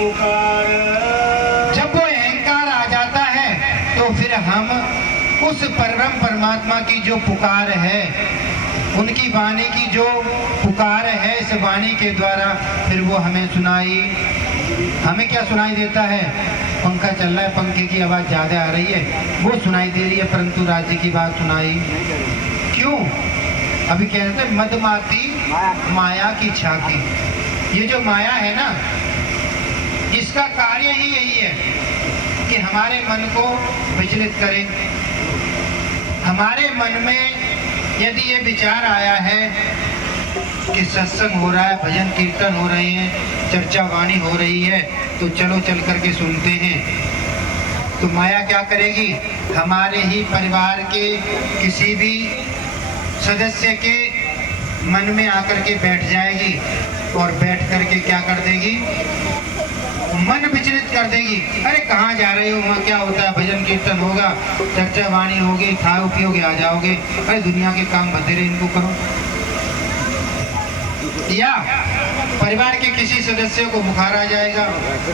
पुकार। जब वो अहंकार आ जाता है तो फिर हम उस परम परमात्मा की जो पुकार है, उनकी वाणी की जो पुकार है, इस वाणी के द्वारा फिर वो हमें हमें क्या सुनाई देता है? पंखा चल रहा है, पंखे की आवाज़ ज़्यादा आ रही है, वो सुनाई दे रही है, परंतु राज्य की बात सुनाई क्यों? अभी कह रहे थे मदमाती माया की छाती। ये जो माया है ना, इसका कार्य ही यही है कि हमारे मन को विचलित करें। हमारे मन में यदि ये विचार आया है कि सत्संग हो रहा है, भजन कीर्तन हो रहे हैं, चर्चा वाणी हो रही है, तो चलो चल करके सुनते हैं, तो माया क्या करेगी? हमारे ही परिवार के किसी भी सदस्य के मन में आकर के बैठ जाएगी और बैठ करके क्या कर देगी? मन विचलित कर देगी। अरे कहाँ जा रहे हो, वहाँ क्या होता है, भजन कीर्तन होगा, चर्चा वाणी होगी, खाओ पियोगे आ जाओगे, अरे दुनिया के काम बतेरे इनको करो। या परिवार के किसी सदस्य को बुखार आ जाएगा,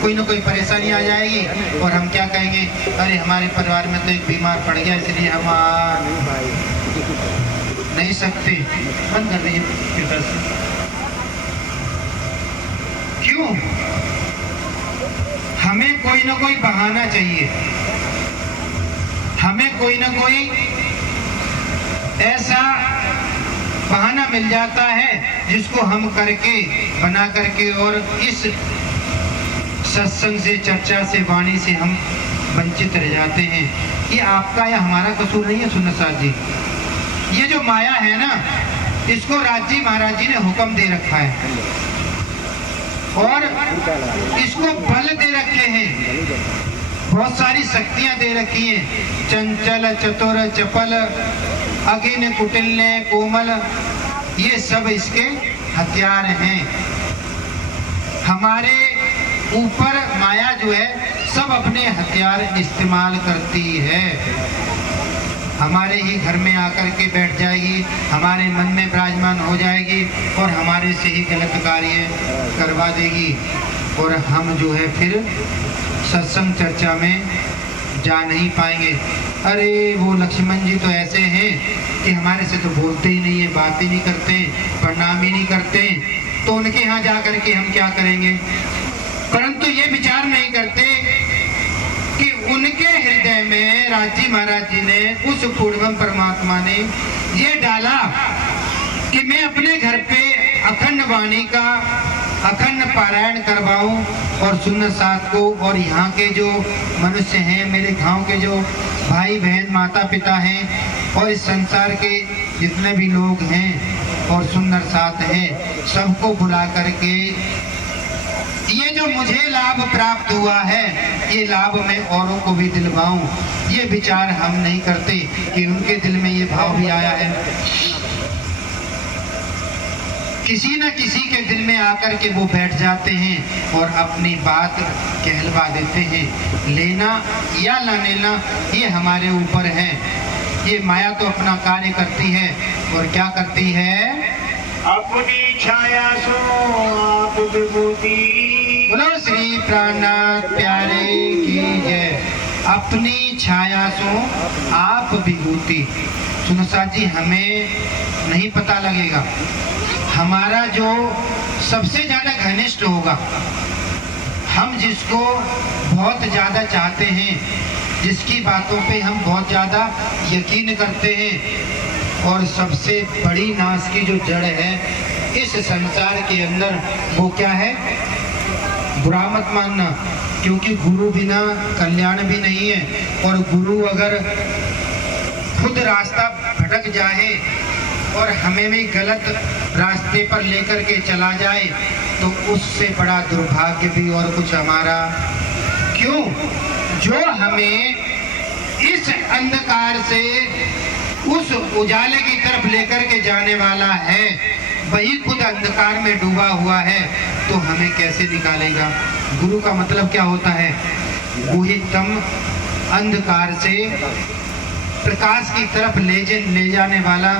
कोई ना कोई परेशानी आ जाएगी, और हम क्या कहेंगे? अरे हमारे परिवार में तो एक बीमार पड़ गया, इसलिए हम आ नहीं सकते, बंद कर दीजिए कृपया से। क्यों? हमें कोई ना कोई बहाना चाहिए, हमें कोई ना कोई ऐसा बहाना मिल जाता है जिसको हम करके बना करके और इस सत्संग से, चर्चा से, वाणी से हम वंचित रह जाते हैं। ये आपका या हमारा कसूर नहीं है सुन्नत जी। ये जो माया है ना, इसको राज जी महाराज जी ने हुक्म दे रखा है और इसको बल दे रखे हैं, बहुत सारी शक्तियां दे रखी हैं। चंचल, चतुर, चपल, अगिन, कुटिल, कोमल, ये सब इसके हथियार हैं। हमारे ऊपर माया जो है सब अपने हथियार इस्तेमाल करती है। हमारे ही घर में आकर के बैठ जाएगी, हमारे मन में विराजमान हो जाएगी और हमारे से ही गलत कार्य करवा देगी, और हम जो है फिर सत्संग चर्चा में जा नहीं पाएंगे। अरे वो लक्ष्मण जी तो ऐसे हैं कि हमारे से तो बोलते ही नहीं है, बात ही नहीं करते, प्रणाम ही नहीं करते, तो उनके यहाँ जा करके हम क्या करेंगे? परंतु ये विचार नहीं करते कि उनके हृदय में राजी महाराज जी ने, उस पूर्वम परमात्मा ने ये डाला कि मैं अपने घर पे अखंड वाणी का अखंड पारायण करवाऊं और सुन्नत साथ को, और यहाँ के जो मनुष्य हैं, मेरे गांव के जो भाई बहन, माता पिता हैं, और इस संसार के जितने भी लोग हैं और सुंदर साथ हैं, सबको बुला करके ये जो मुझे लाभ प्राप्त हुआ है, ये लाभ मैं औरों को भी दिलवाऊं। ये विचार हम नहीं करते कि उनके दिल में ये भाव भी आया है। किसी न किसी के दिल में आकर के वो बैठ जाते हैं और अपनी बात कहलवा देते हैं। लेना या न लेना ये हमारे ऊपर है। ये माया तो अपना कार्य करती है, और क्या करती है? अपनी छाया सो आप विभूति। बोलो श्री प्राणनाथ प्यारे की जय। अपनी छाया सो आप विभूति। सुनो साथ जी, हमें नहीं पता लगेगा, हमारा जो सबसे ज्यादा घनिष्ठ होगा, हम जिसको बहुत ज्यादा चाहते हैं, जिसकी बातों पे हम बहुत ज्यादा यकीन करते हैं, और सबसे बड़ी नाश की जो जड़ है इस संसार के अंदर, वो क्या है? बुरा मत मानना, क्योंकि गुरु बिना कल्याण भी नहीं है, और गुरु अगर खुद रास्ता भटक जाए और हमें भी गलत रास्ते पर लेकर के चला जाए, तो उससे बड़ा दुर्भाग्य भी और कुछ हमारा क्यों? जो हमें इस अंधकार से उस उजाले की तरफ लेकर के जाने वाला है, वही खुद अंधकार में डूबा हुआ है, तो हमें कैसे निकालेगा? गुरु का मतलब क्या होता है? वही तम अंधकार से प्रकाश की तरफ ले जाने वाला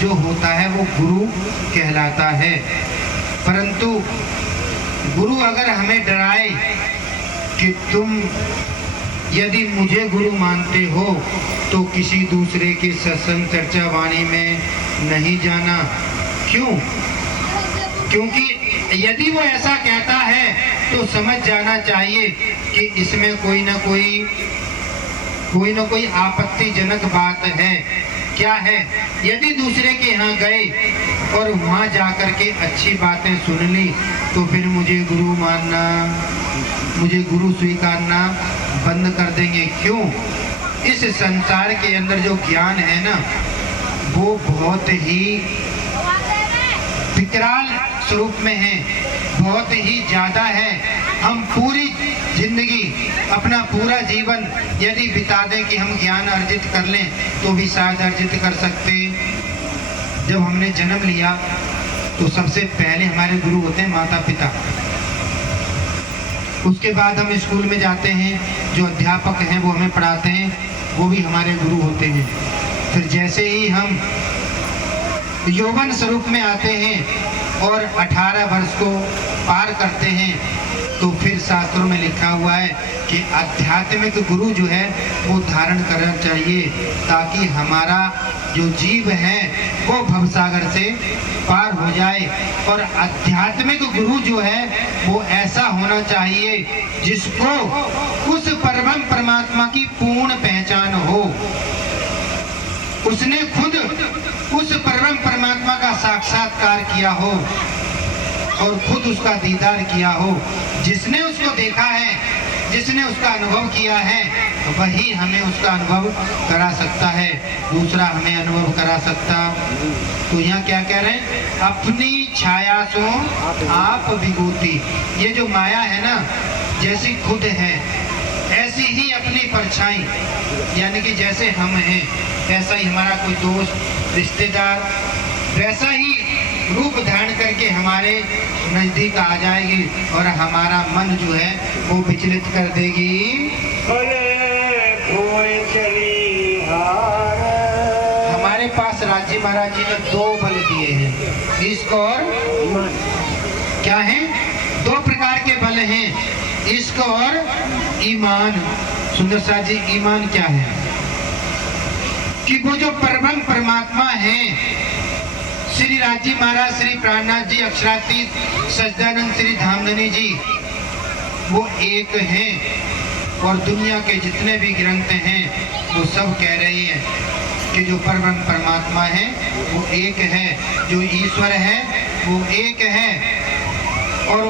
जो होता है, वो गुरु कहलाता है। परंतु गुरु अगर हमें डराए कि तुम यदि मुझे गुरु मानते हो तो किसी दूसरे के सत्संग चर्चा वाणी में नहीं जाना। क्यों? क्योंकि यदि वो ऐसा कहता है तो समझ जाना चाहिए कि इसमें कोई ना कोई आपत्तिजनक बात है। क्या है? यदि दूसरे के यहाँ गए और वहाँ जाकर के अच्छी बातें सुन ली तो फिर मुझे गुरु मानना, मुझे गुरु स्वीकारना बंद कर देंगे। क्यों? इस संसार के अंदर जो ज्ञान है ना, वो बहुत ही विकराल स्वरूप में है, बहुत ही ज्यादा है। हम पूरी जिंदगी, अपना पूरा जीवन यदि बिता दें कि हम ज्ञान अर्जित कर लें तो भी शायद अर्जित कर सकते। जब हमने जन्म लिया तो सबसे पहले हमारे गुरु होते हैं माता पिता। उसके बाद हम स्कूल में जाते हैं, जो अध्यापक हैं वो हमें पढ़ाते हैं, वो भी हमारे गुरु होते हैं। फिर जैसे ही हम यौवन स्वरूप में आते हैं और 18 वर्ष को पार करते हैं तो फिर शास्त्रों में लिखा हुआ है कि आध्यात्मिक गुरु जो है वो धारण करना चाहिए, ताकि हमारा जो जीव है वो भवसागर से पार हो जाए। और आध्यात्मिक गुरु जो है वो ऐसा होना चाहिए जिसको उस परम परमात्मा की पूर्ण पहचान हो, उसने खुद उस परम परमात्मा का साक्षात्कार किया हो और खुद उसका दीदार किया हो। जिसने उसको देखा है, जिसने उसका अनुभव किया है, वही हमें उसका अनुभव करा सकता है, दूसरा हमें अनुभव करा सकता। तो यहाँ क्या कह रहे हैं? अपनी छाया सो आप विभूति। ये जो माया है ना, जैसी खुद है ऐसी ही अपनी परछाई, यानी कि जैसे हम हैं ऐसा ही हमारा कोई दोस्त, रिश्तेदार, वैसा ही रूप धारण करके हमारे नजदीक आ जाएगी और हमारा मन जो है वो विचलित कर देगी। हमारे पास राजी महाराज जी ने 2 बल दिए हैं, इश्क और क्या है? 2 प्रकार के बल हैं, इश्क और ईमान। सुंदर साथ जी, ईमान क्या है? कि वो जो परम परमात्मा है, श्री राजी महाराज, श्री प्राणनाथ जी, अक्षरातीत सच्चिदानंद श्री धामधनी जी, वो एक हैं। और दुनिया के जितने भी ग्रंथ हैं वो सब कह रही है कि जो परम परमात्मा है वो एक है, जो ईश्वर है वो एक है।